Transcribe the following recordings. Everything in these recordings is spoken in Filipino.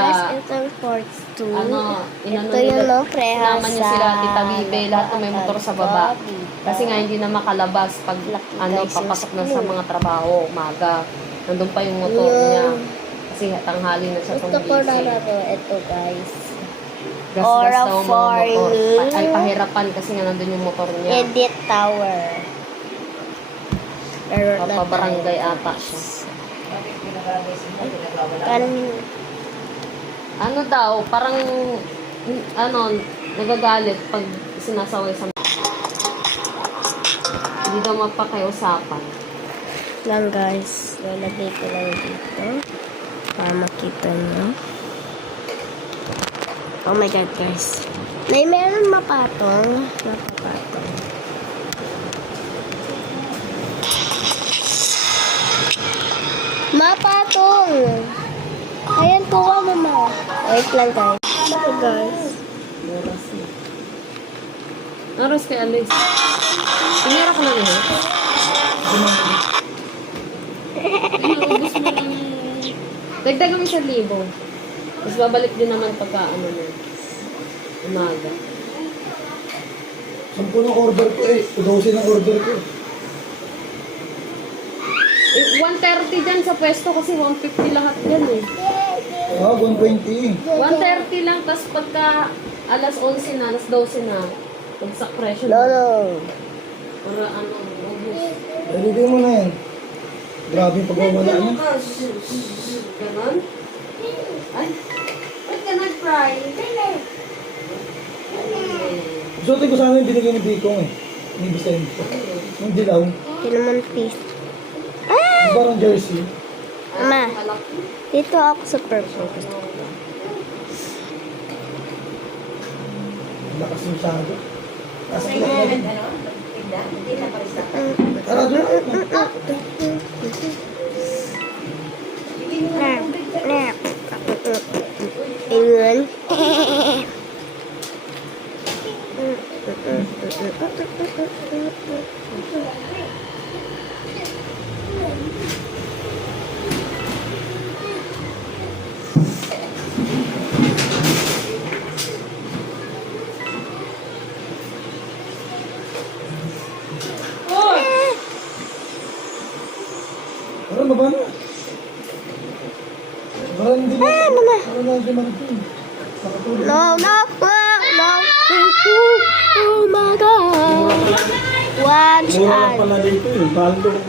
nila, Guys, ito ang parts 2. inano Ito yung nila, prehas sinama niya sila, Tita Bibe, lahat ng may motor sa baba. Kasi nga hindi na makalabas pag papasok na sa mga trabaho, umaga. Nandun pa yung motor niya. Kasi tanghali na siya Gusto ko na tumising. ito guys. Gas-gas Aura daw mga motor. farming. Ay, pahirapan kasi nga nandun yung motor niya. Edit Tower. Papabarangay ata siya. Ano daw, parang, nagagalit pag sinasaway sa hindi daw mapakiusapan. Lang guys. Lalagay ko lang dito. Para makita nyo. Oh my god guys. Meron mapatong. Mapapatong. Mapatong! Ayan, kuha mama. Wait lang guys. Okay guys. Oras na. Oras kay Alice. Pinira ko na niya. Naubos mo lang. Dagdagan mo 1,000. Tapos babalik din naman pagka umaga. 10 ng order ko 12 ng order ko. 130 dyan sa pwesto kasi 150 lahat dyan eh. 120. 130 lang, tapos pagka alas 11 na, alas 12 na, magsak presyo No, na. no. Para ubos. Ilagay mo na yan. Grabe yung pagwawala niya. Ganon? Ay, ba't ka nag-fry? Gusto ko sana yung binigay ni Bicong Ni Vicente. Yung dilaw. Cinnamon paste. Yung parang jersey. Ma, dito ako sa purple. Lakas yung sago. Nasa kilak na din. Tara doon. Ingan. Tara, baba na. Tara, hindi na. Mama. Tara na, hindi makapin. Nakatulog. No, no, no, no. Oh my God. Watch Mura lang out. pala dito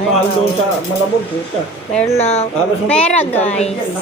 Mahal doon sa Malabog. Puta. Meron na Halos pera mag- guys.